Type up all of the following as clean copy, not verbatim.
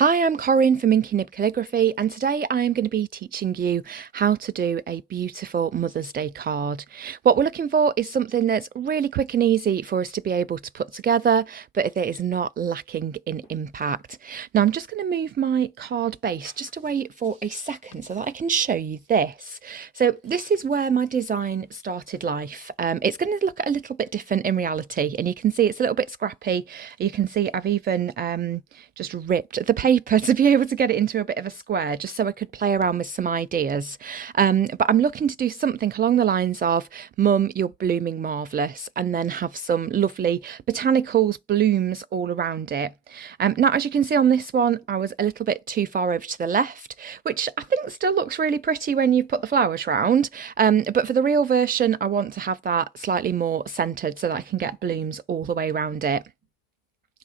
Hi, I'm Corinne from Inky Nib Calligraphy, and today I am going to be teaching you how to do a beautiful Mother's Day card. What we're looking for is something that's really quick and easy for us to be able to put together, but that is not lacking in impact. Now I'm just going to move my card base just away for a second so that I can show you this. So this is where my design started life. It's going to look a little bit different in reality, and you can see it's a little bit scrappy. You can see I've even just ripped the paper to be able to get it into a bit of a square, just so I could play around with some ideas. But I'm looking to do something along the lines of "Mum, you're blooming marvellous," and then have some lovely botanicals, blooms all around it. Now, as you can see on this one, I was a little bit too far over to the left, which I think still looks really pretty when you put the flowers round. But for the real version, I want to have that slightly more centred so that I can get blooms all the way around it.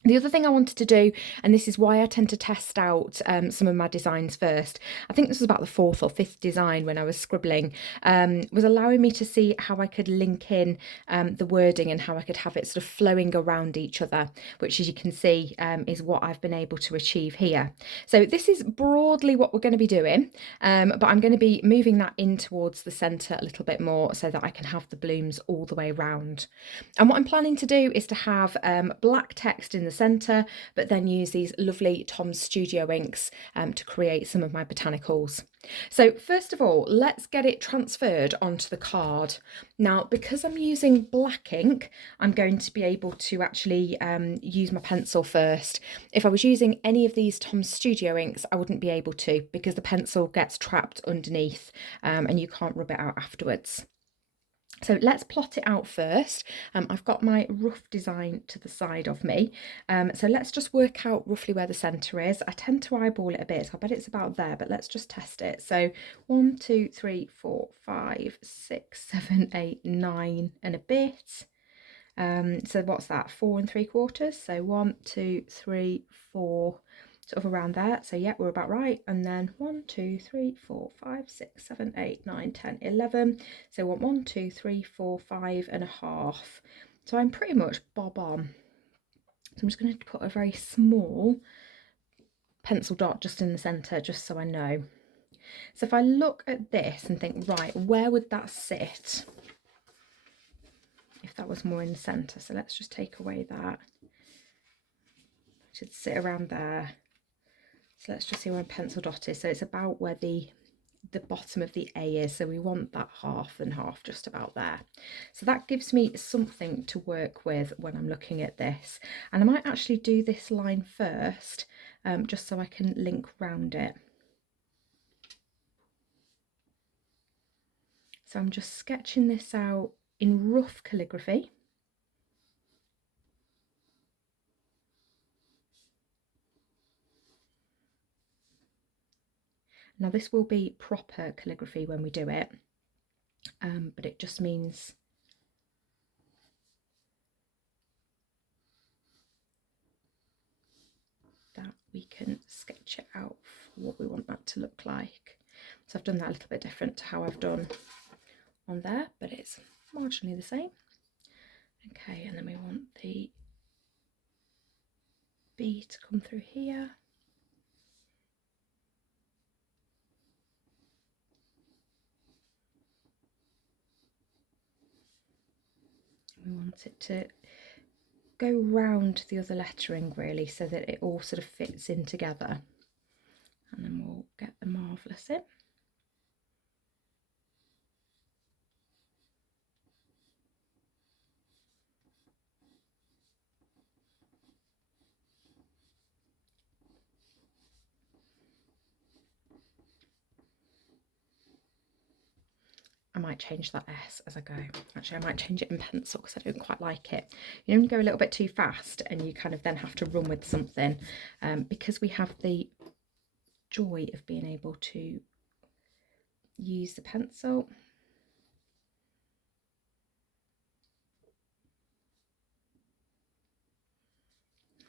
The other thing I wanted to do, and this is why I tend to test out some of my designs first, I think this was about the fourth or fifth design when I was scribbling, was allowing me to see how I could link in the wording and how I could have it sort of flowing around each other, which, as you can see, is what I've been able to achieve here. So this is broadly what we're going to be doing, but I'm going to be moving that in towards the centre a little bit more so that I can have the blooms all the way around. And what I'm planning to do is to have black text in the centre, but then use these lovely Tom's Studio inks to create some of my botanicals. So first of all, let's get it transferred onto the card. Now, because I'm using black ink, I'm going to be able to actually use my pencil first. If I was using any of these Tom's Studio inks, I wouldn't be able to because the pencil gets trapped underneath and you can't rub it out afterwards. So let's plot it out first. I've got my rough design to the side of me. So let's just work out roughly where the centre is. I tend to eyeball it a bit, so I bet it's about there, but let's just test it. So 1, 2, 3, 4, 5, 6, 7, 8, 9 and a bit. So what's that? 4 3/4. So 1, 2, 3, 4, sort of around there. So yeah, we're about right. And then 1, 2, 3, 4, 5, 6, 7, 8, 9, 10, 11. So 1, 2, 3, 4, 5.5. So I'm pretty much bob on. So I'm just going to put a very small pencil dot just in the centre, just so I know. So if I look at this and think, right, where would that sit if that was more in the centre? So let's just take away that. It should sit around there. So let's just see where my pencil dot is. So it's about where the bottom of the A is. So we want that half and half just about there. So that gives me something to work with when I'm looking at this. And I might actually do this line first, just so I can link round it. So I'm just sketching this out in rough calligraphy. Now this will be proper calligraphy when we do it, but it just means that we can sketch it out for what we want that to look like. So I've done that a little bit different to how I've done on there, but it's marginally the same. Okay, and then we want the B to come through here. We want it to go round the other lettering really so that it all sort of fits in together. And then we'll get the marvellous in. I might change that S as I go. Actually, I might change it in pencil because I don't quite like it. You know, when you go a little bit too fast and you kind of then have to run with something, because we have the joy of being able to use the pencil.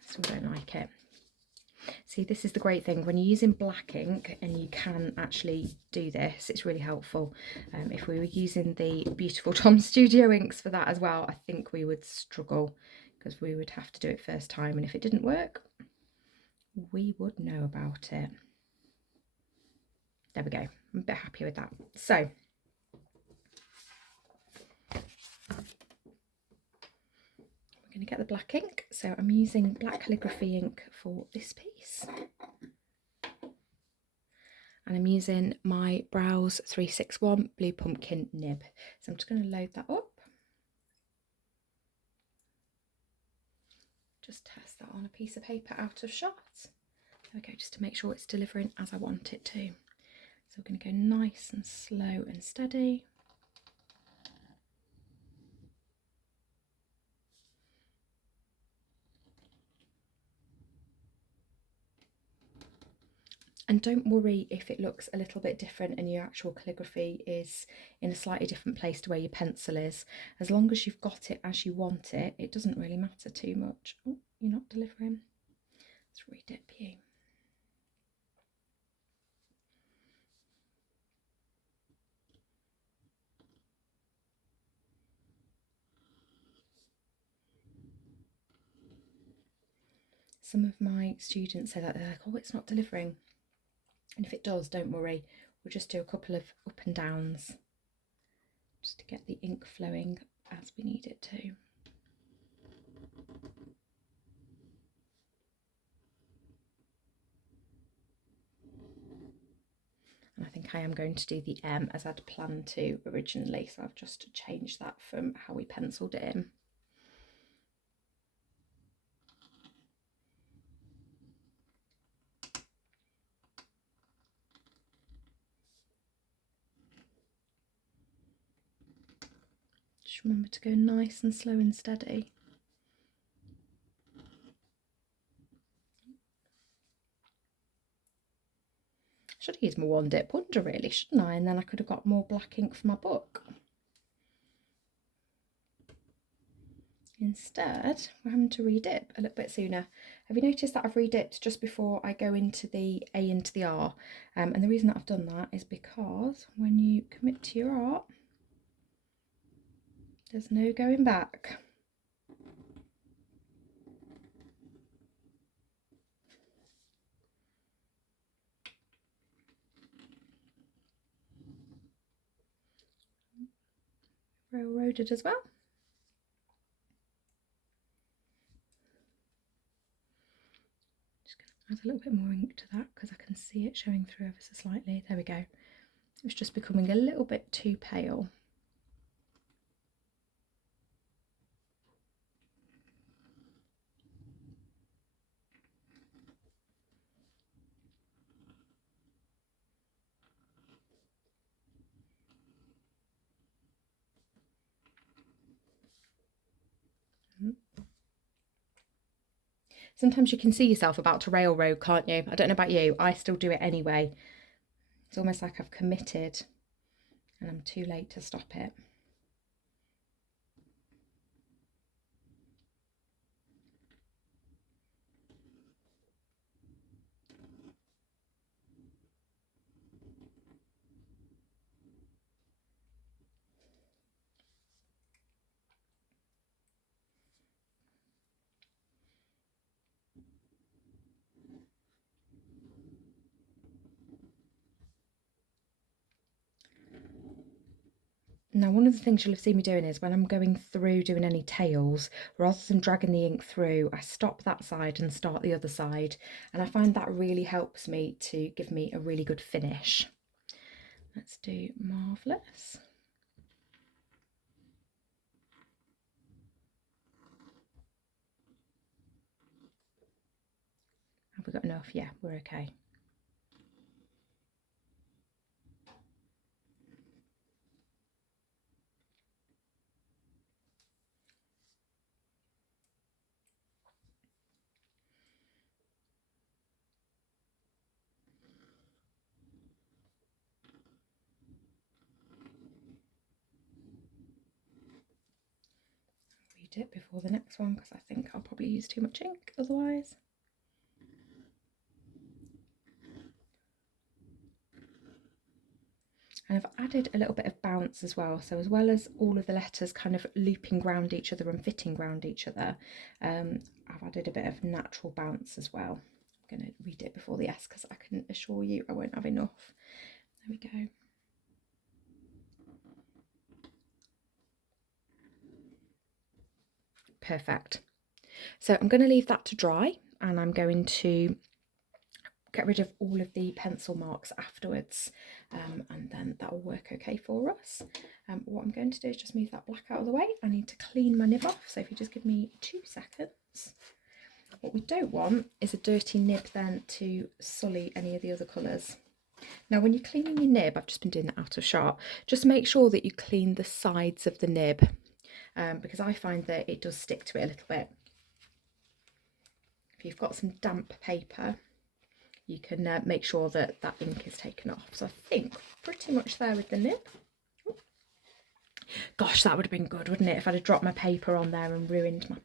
Still don't like it. See, this is the great thing when you're using black ink and you can actually do this, it's really helpful. If we were using the beautiful Tom's Studio inks for that as well, I think we would struggle because we would have to do it first time, and if it didn't work, we would know about it. There we go. I'm a bit happy with that. So we're going to get the black ink. So I'm using black calligraphy ink for this piece. And I'm using my Brause 361 Blue Pumpkin nib. So I'm just going to load that up. Just test that on a piece of paper out of shot. There we go, just to make sure it's delivering as I want it to. So we're going to go nice and slow and steady. And don't worry if it looks a little bit different and your actual calligraphy is in a slightly different place to where your pencil is. As long as you've got it as you want it, it doesn't really matter too much. Oh, you're not delivering. Let's redip you. Some of my students say that, they're like, oh, it's not delivering. And if it does, don't worry. We'll just do a couple of up and downs just to get the ink flowing as we need it to. And I think I am going to do the M as I'd planned to originally, so I've just changed that from how we penciled it in. Just remember to go nice and slow and steady. Should have used my one dip wonder really, shouldn't I? And then I could have got more black ink for my book. Instead, we're having to redip a little bit sooner. Have you noticed that I've redipped just before I go into the A into the R? And the reason that I've done that is because when you commit to your art, there's no going back. Railroaded as well. Just going to add a little bit more ink to that because I can see it showing through ever so slightly. There we go. It was just becoming a little bit too pale. Sometimes you can see yourself about to railroad, can't you? I don't know about you, I still do it anyway. It's almost like I've committed and I'm too late to stop it. Now, one of the things you'll have seen me doing is when I'm going through doing any tails, rather than dragging the ink through, I stop that side and start the other side. And I find that really helps me to give me a really good finish. Let's do Marvellous. Have we got enough? Yeah, we're okay. Read it before the next one because I think I'll probably use too much ink otherwise. And I've added a little bit of bounce as well. So as well as all of the letters kind of looping round each other and fitting round each other, I've added a bit of natural bounce as well, I'm going to read it before the S because I can assure you I won't have enough. There we go. Perfect. So I'm going to leave that to dry, and I'm going to get rid of all of the pencil marks afterwards, and then that will work okay for us. What I'm going to do is just move that black out of the way. I need to clean my nib off, so if you just give me 2 seconds. What we don't want is a dirty nib then to sully any of the other colours. Now when you're cleaning your nib, I've just been doing that out of shot, just make sure that you clean the sides of the nib, because I find that it does stick to it a little bit. If you've got some damp paper, you can make sure that that ink is taken off. So I think pretty much there with the nib. Gosh, that would have been good, wouldn't it, if I'd have dropped my paper on there and ruined my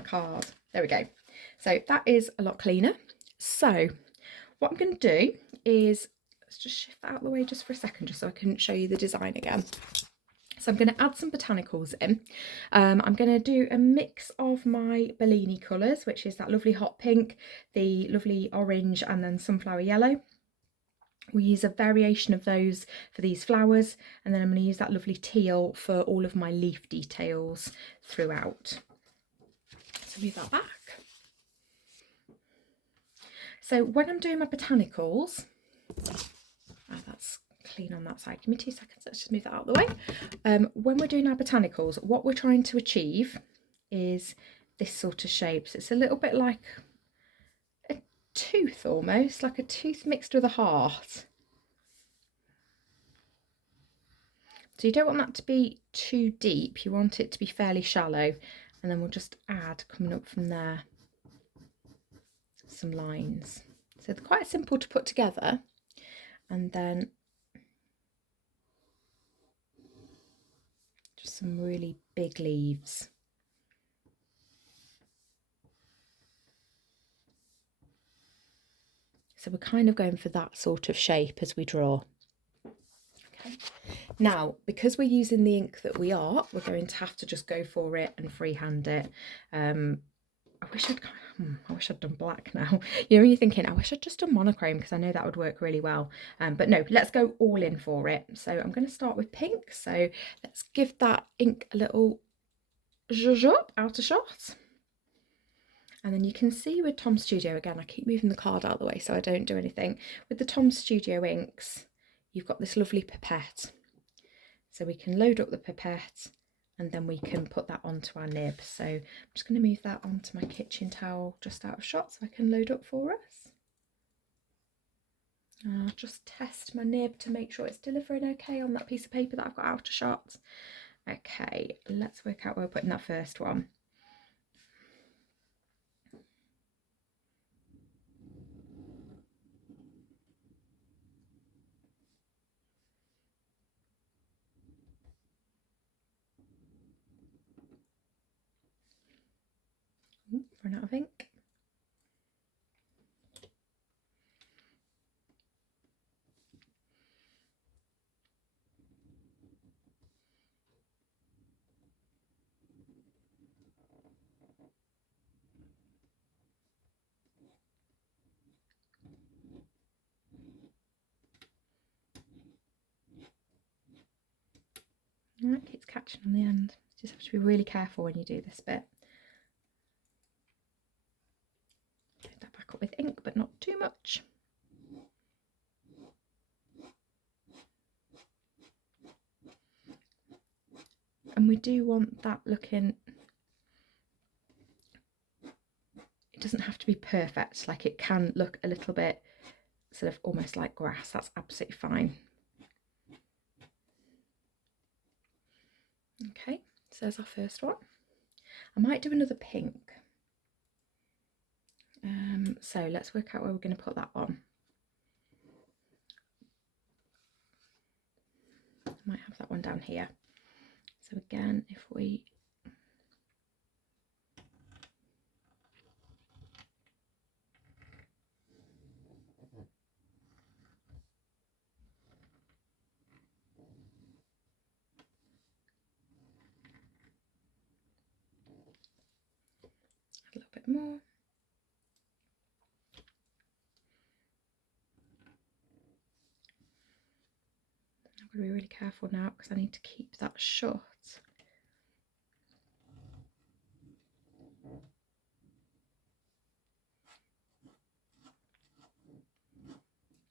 card. There we go. So that is a lot cleaner. So what I'm going to do is, let's just shift that out of the way just for a second, just so I can show you the design again. So I'm going to add some botanicals in. I'm going to do a mix of my Bellini colours, which is that lovely hot pink, the lovely orange, and then sunflower yellow. We use a variation of those for these flowers, and then I'm going to use that lovely teal for all of my leaf details throughout. So move that back. So when I'm doing my botanicals, that's clean on that side. Give me 2 seconds, let's just move that out of the way. When we're doing our botanicals, what we're trying to achieve is this sort of shape. So it's a little bit like a tooth, almost like a tooth mixed with a heart. So you don't want that to be too deep, you want it to be fairly shallow, and then we'll just add, coming up from there, some lines. So they're quite simple to put together, and then just some really big leaves. So we're kind of going for that sort of shape as we draw. Okay. Now, because we're using the ink that we are, we're going to have to just go for it and freehand it. I wish I'd done black now. You know, you're thinking, I wish I'd just done monochrome, because I know that would work really well. But no, let's go all in for it. So I'm going to start with pink. So let's give that ink a little zhuzh out of shot. And then you can see with Tom Studio, again, I keep moving the card out of the way so I don't do anything. With the Tom Studio inks, you've got this lovely pipette. So we can load up the pipette and then we can put that onto our nib. So I'm just going to move that onto my kitchen towel just out of shot so I can load up for us. And I'll just test my nib to make sure it's delivering okay on that piece of paper that I've got out of shot. Okay, let's work out where we're putting that first one. Run out of ink. And that keeps catching on the end. You just have to be really careful when you do this bit. Get that back up with ink, but not too much. And we do want that looking, it doesn't have to be perfect, like it can look a little bit sort of almost like grass, that's absolutely fine. Okay, so there's our first one. I might do another pink. So let's work out where we're going to put that one. I might have that one down here. So again, if we add a little bit more. to be really careful now because I need to keep that shut.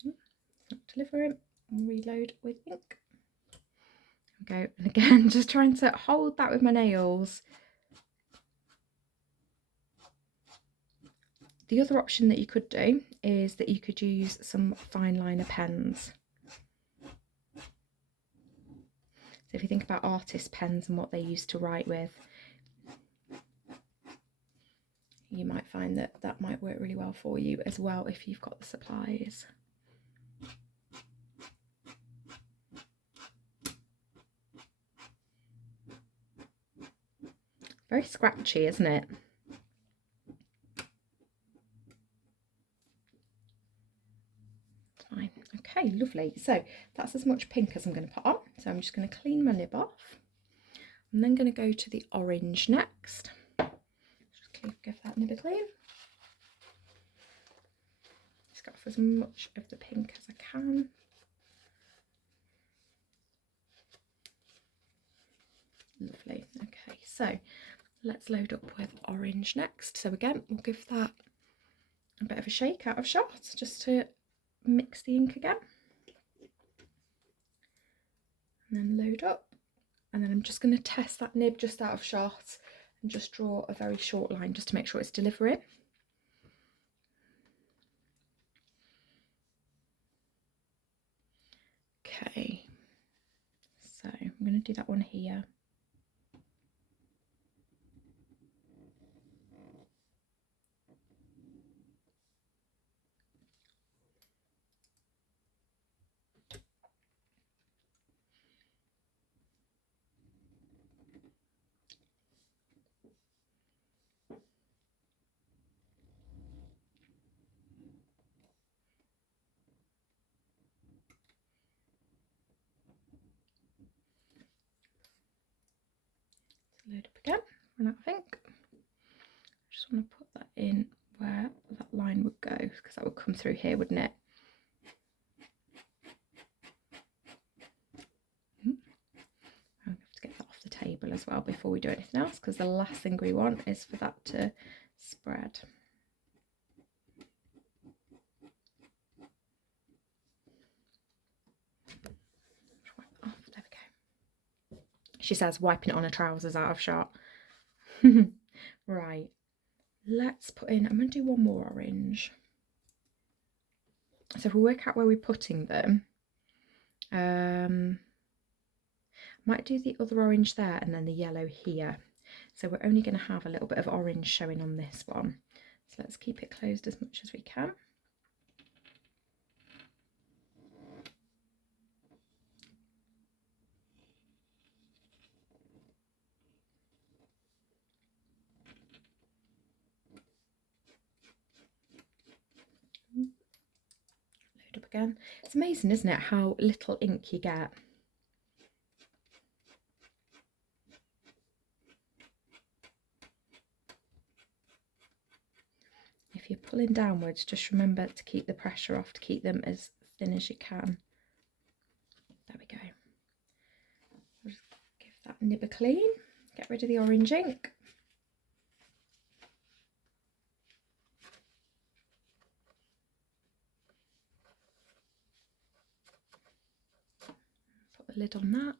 It's not delivering. Reload with ink. There we go. And again, just trying to hold that with my nails. The other option that you could do is that you could use some fine liner pens. So if you think about artist pens and what they used to write with, you might find that that might work really well for you as well if you've got the supplies. Very scratchy, isn't it? Fine. Okay, lovely. So that's as much pink as I'm going to put on. So I'm just going to clean my nib off. I'm then going to go to the orange next. Just give that nib a clean. Just go off as much of the pink as I can. Lovely. Okay, so let's load up with orange next. So again, we'll give that a bit of a shake out of shot just to mix the ink again. And then load up. And then I'm just going to test that nib just out of shot and just draw a very short line just to make sure it's delivering. Okay, so I'm going to do that one here. Load up again, run out of ink. I just want to put that in where that line would go because that would come through here, wouldn't it? I have to get that off the table as well before we do anything else because the last thing we want is for that to spread. Wipe that off. There we go. She says wiping it on her trousers out of shot. Right, let's put in, I'm going to do one more orange. So if we work out where we're putting them, might do the other orange there and then the yellow here. So we're only going to have a little bit of orange showing on this one. So let's keep it closed as much as we can. Load up again. It's amazing, isn't it, how little ink you get. If you're pulling downwards, just remember to keep the pressure off, to keep them as thin as you can. There we go. I'll just give that nib a clean, get rid of the orange ink. Put the lid on that,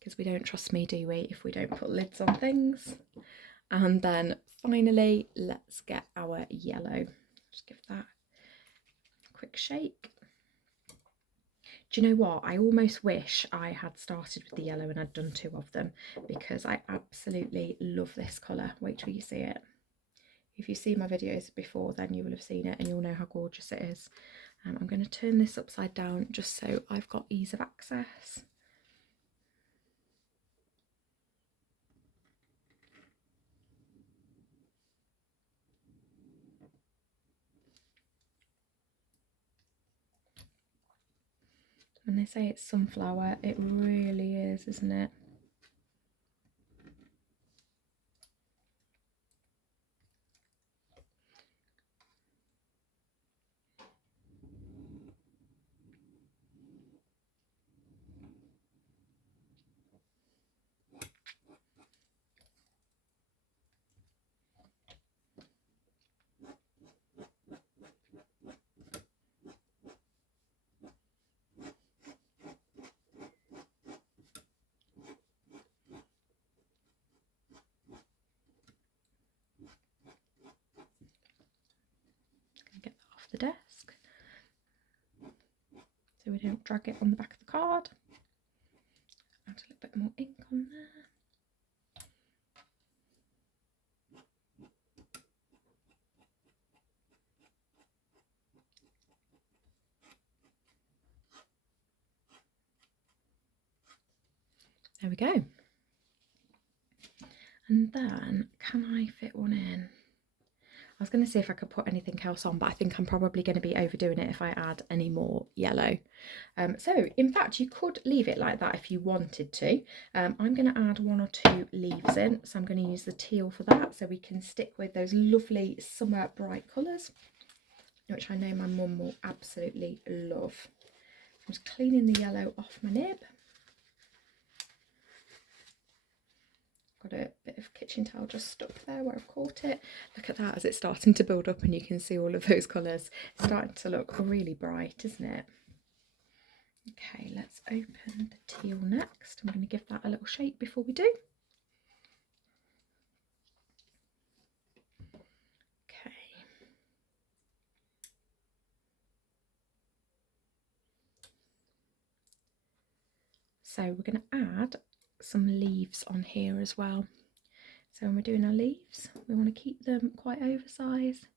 because we don't trust me, do we, if we don't put lids on things. And then finally, let's get our yellow. Just give that a quick shake. Do you know what? I almost wish I had started with the yellow and I'd done two of them because I absolutely love this colour. Wait till you see it. If you've seen my videos before, then you will have seen it and you'll know how gorgeous it is. I'm going to turn this upside down just so I've got ease of access. When they say it's sunflower, it really is, isn't it? so we don't drag it on the back of the card. Add a little bit more ink on there. There we go. And then, can I fit one in? I was going to see if I could put anything else on, but I think I'm probably going to be overdoing it if I add any more yellow. So in fact, you could leave it like that if you wanted to. I'm going to add 1 or 2 leaves in, so I'm going to use the teal for that, so we can stick with those lovely summer bright colours, which I know my mum will absolutely love. I'm just cleaning the yellow off my nib. Got a bit of kitchen towel just stuck there where I've caught it. Look at that as it's starting to build up, and you can see all of those colours. It's starting to look really bright, isn't it? Okay, let's open the teal next. I'm going to give that a little shake before we do. Okay. So we're going to add some leaves on here as well. So when we're doing our leaves, we want to keep them quite oversized.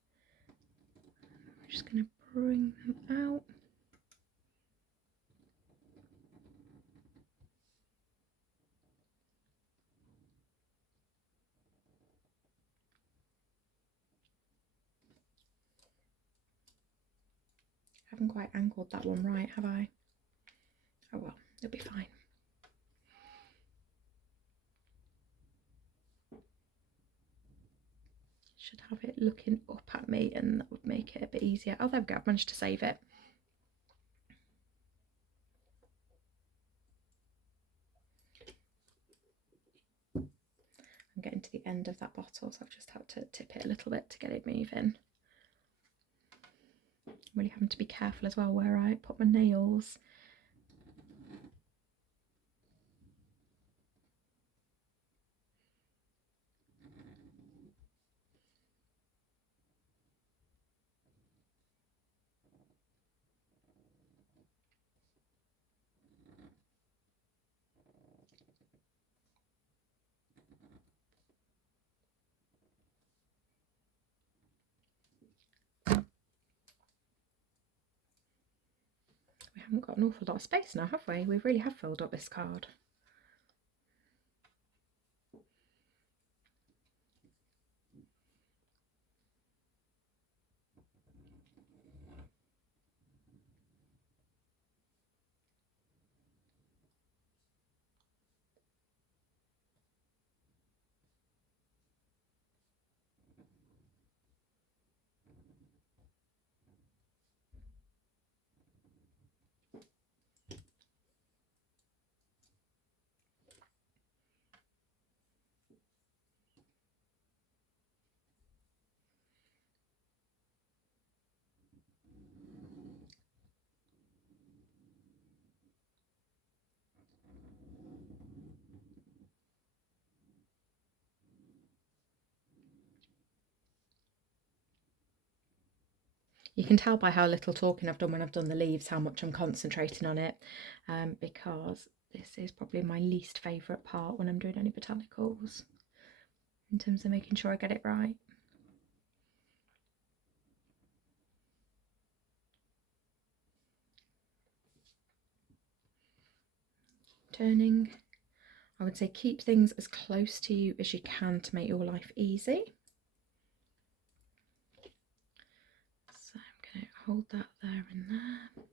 We're just going to bring them out. I haven't quite angled that one right, have I? Oh well, it'll be fine. Should have it looking up at me, and that would make it a bit easier. Oh, there we go, I've managed to save it. I'm getting to the end of that bottle, so I've just had to tip it a little bit to get it moving. I'm really having to be careful as well where I put my nails. We haven't got an awful lot of space now, have we? We really have filled up this card. You can tell by how little talking I've done when I've done the leaves how much I'm concentrating on it, because this is probably my least favourite part when I'm doing any botanicals, in terms of making sure I get it right. Turning. I would say keep things as close to you as you can to make your life easy. So I'm going to hold that there and there.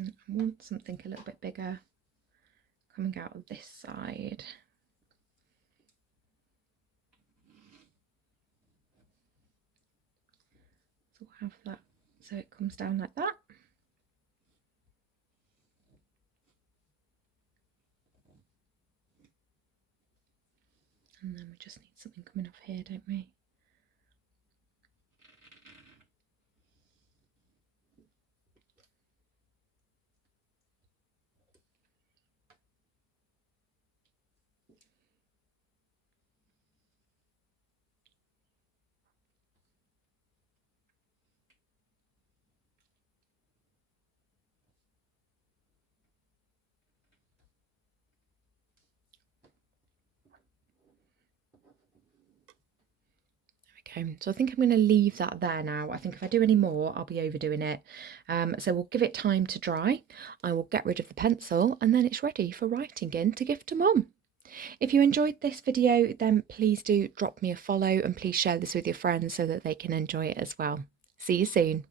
I want something a little bit bigger coming out of this side. So we'll have that so it comes down like that. we just need something coming off here, don't we? Okay, so I think I'm going to leave that there now. I think if I do any more, I'll be overdoing it. So we'll give it time to dry. I will get rid of the pencil and then it's ready for writing in to give to Mum. If you enjoyed this video, then please do drop me a follow and please share this with your friends so that they can enjoy it as well. See you soon.